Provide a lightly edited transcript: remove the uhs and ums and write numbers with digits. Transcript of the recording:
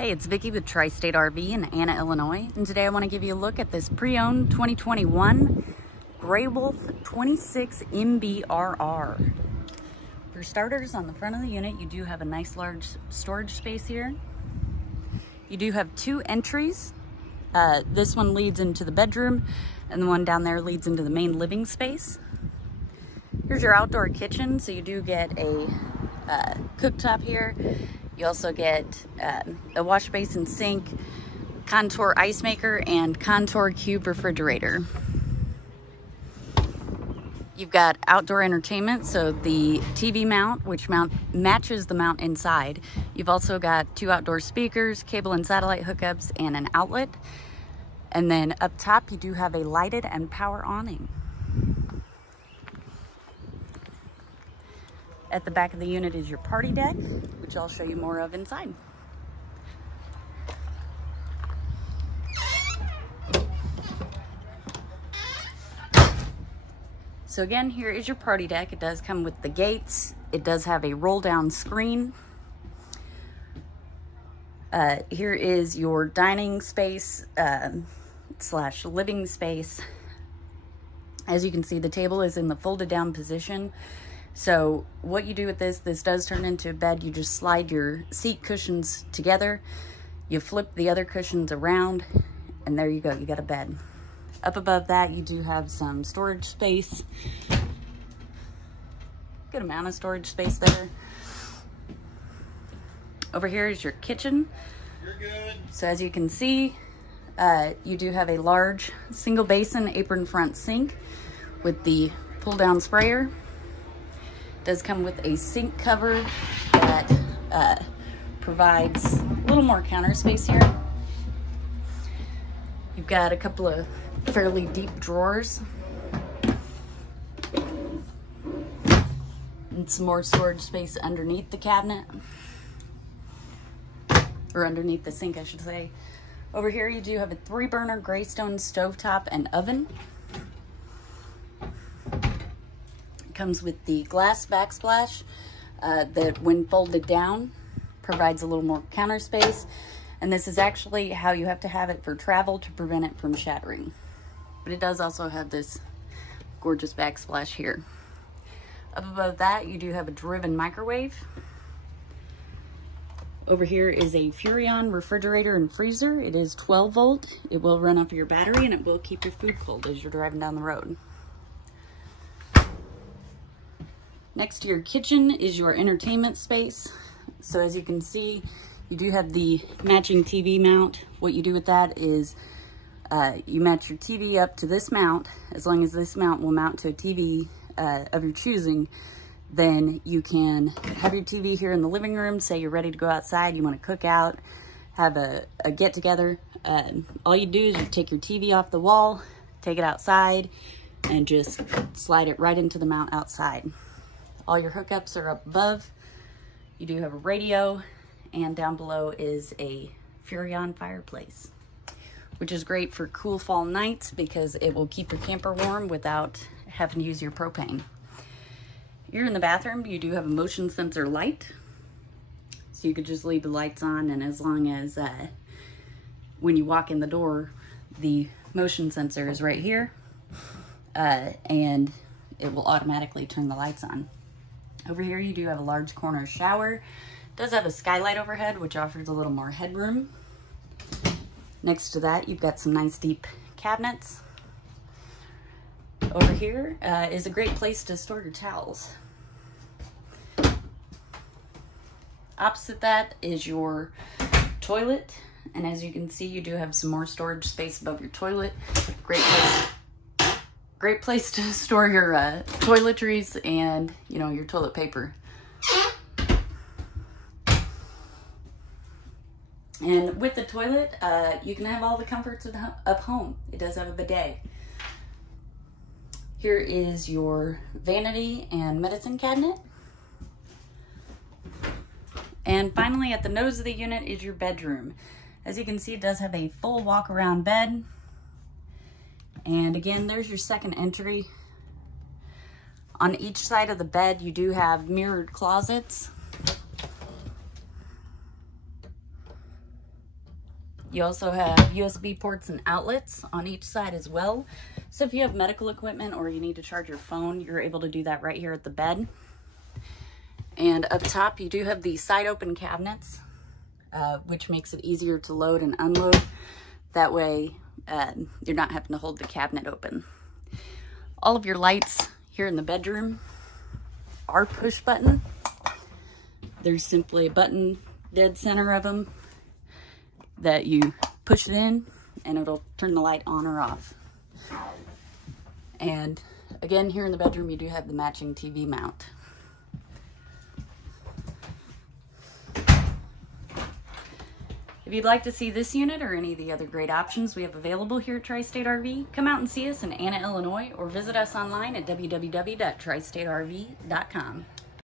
Hey, it's Vicki with Tri-State RV in Anna, Illinois, and today I want to give you a look at this pre-owned 2021 Grey Wolf 26 MBRR. For starters, on the front of the unit, you do have a nice large storage space here. You do have two entries. This one leads into the bedroom, and the one down there leads into the main living space. Here's your outdoor kitchen, so you do get a cooktop here. You also get a wash basin, sink, Contour ice maker, and Contour cube refrigerator. You've got outdoor entertainment, so the TV mount, which matches the mount inside. You've also got two outdoor speakers, cable and satellite hookups, and an outlet. And then up top, you do have a lighted and power awning. At the back of the unit is your party deck, which I'll show you more of inside. So again, here is your party deck. It does come with the gates. It does have a roll down screen. Here is your dining space slash living space. As you can see, the table is in the folded down position. So what you do with this does turn into a bed. You just slide your seat cushions together, you flip the other cushions around, and there you go, you got a bed. Up above that, you do have some storage space. Good amount of storage space there. Over here is your kitchen. You're good. So as you can see, you do have a large single basin apron front sink with the pull down sprayer. Does come with a sink cover that provides a little more counter space here. You've got a couple of fairly deep drawers and some more storage space underneath the cabinet, or underneath the sink, I should say. Over here you do have a 3-burner Greystone stovetop and oven. Comes with the glass backsplash that, when folded down, provides a little more counter space. And this is actually how you have to have it for travel to prevent it from shattering. But it does also have this gorgeous backsplash here. Up above that, you do have a driven microwave. Over here is a PreOwned refrigerator and freezer. It is 12 volt. It will run off your battery, and it will keep your food cold as you're driving down the road. Next to your kitchen is your entertainment space. So as you can see, you do have the matching TV mount. What you do with that is you match your TV up to this mount. As long as this mount will mount to a TV of your choosing, then you can have your TV here in the living room. Say you're ready to go outside, you want to cook out, have a get together. All you do is you take your TV off the wall, take it outside, and just slide it right into the mount outside. All your hookups are up above. You do have a radio, and down below is a PreOwned fireplace, which is great for cool fall nights because it will keep your camper warm without having to use your propane. Here in the bathroom, you do have a motion sensor light. So you could just leave the lights on, and as long as when you walk in the door, the motion sensor is right here, and it will automatically turn the lights on. Over here, you do have a large corner shower. It does have a skylight overhead, which offers a little more headroom. Next to that, you've got some nice deep cabinets. Over here is a great place to store your towels. Opposite that is your toilet. And as you can see, you do have some more storage space above your toilet. Great place to store your toiletries and, you know, your toilet paper. And with the toilet, you can have all the comforts of home. It does have a bidet. Here is your vanity and medicine cabinet. And finally, at the nose of the unit is your bedroom. As you can see, it does have a full walk-around bed. And again, there's your second entry. On each side of the bed, you do have mirrored closets. You also have USB ports and outlets on each side as well. So if you have medical equipment or you need to charge your phone, you're able to do that right here at the bed. And up top, you do have the side open cabinets, which makes it easier to load and unload. That way, you're not having to hold the cabinet open. All of your lights here in the bedroom are push button. There's simply a button dead center of them that you push it in and it'll turn the light on or off. And again, here in the bedroom, you do have the matching TV mount. If you'd like to see this unit or any of the other great options we have available here at Tri-State RV, come out and see us in Anna, Illinois, or visit us online at www.tristaterv.com.